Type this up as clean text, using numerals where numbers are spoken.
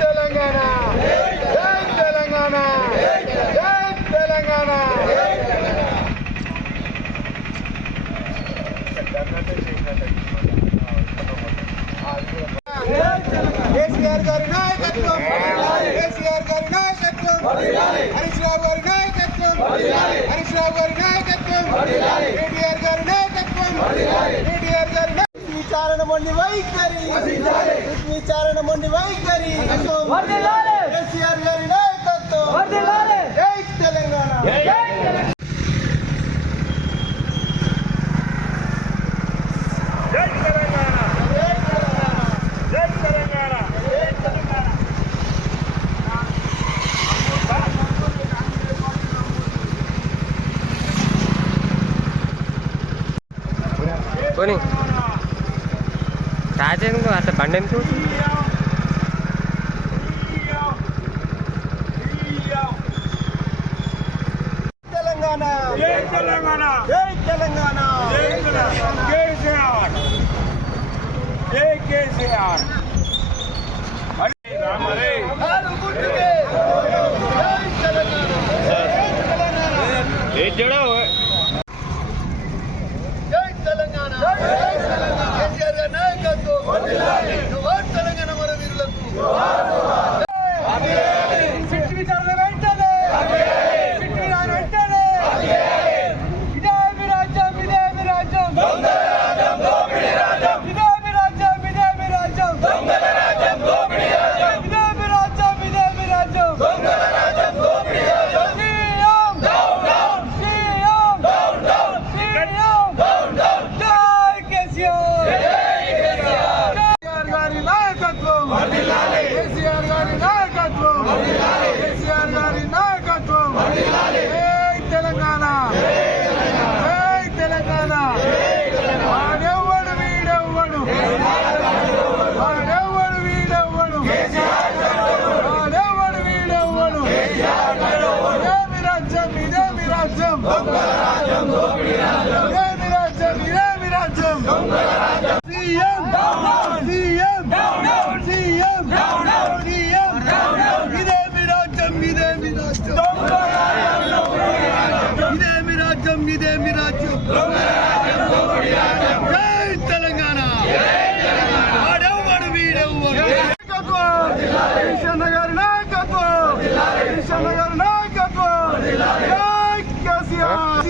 తెలంగాణ తెలంగాణ తెలంగాణ కేసీఆర్ గారి నాయకత్వం, కేసీఆర్ గారి నాయకత్వం, హరీష్ రావు గారి నాయకత్వం, హరీష్ రావు గారి నాయకత్వం, కేటీఆర్ గారి నాయకత్వం, కేటీఆర్ గారి విచారణ మొండి వైఖరి, విచారణ మొండి వైఖరి, కేసీఆర్ గారి నాయకత్వం. జై తెలంగాణ. పోనీ రాజేందుకు అట్లా బండి ఎందుకు తెలంగాణ జై తెలంగాణ జై తెలంగాణ జై కేసీఆర్ జై కేసీఆర్. కేసీఆర్ గారి నాయకత్వం, తెలంగాణ మరవీరులకు విచారణ వెంటనే, వెంటనే ఇదే మీ రాజ్యం, ఇదే మీ రాజ్యం, ఇదే మీ రాజ్యం, ఇదే మీ రాజ్యం, ఇదే మీ రాజ్యం, ఇదే మీ రాజ్యం. కేసీఆర్ గారి నాయకత్వం, కేసీఆర్ గారి నాయకత్వం. జై తెలంగాణ, జై తెలంగాణ. వాడెవ్వడు వీడెవ్వడు, వాడెవ్వడు వీడెవ్వడు, వాడెవ్వడు వీడెవ్వడు. ఇదే మీ రాజ్యం, ఇదే మీ రాజ్యం, ఇదే మీ రాజ్యం, ఇదే మీ రాజ్యం. సీఎం సీఎం సీఎం ఇదే మీ రాజ్యం, ఇదే మీ రాజ్యం, ఇదే మీ రాజ్యం, ఇదే మీ రాజ్యం. జై తెలంగాణ. వాడెవ్వడు వీడెవ్వడు. ఈశన్న గారి నాయకత్వం, ఈశన్న గారి నాయకత్వం. జై కేసీఆర్.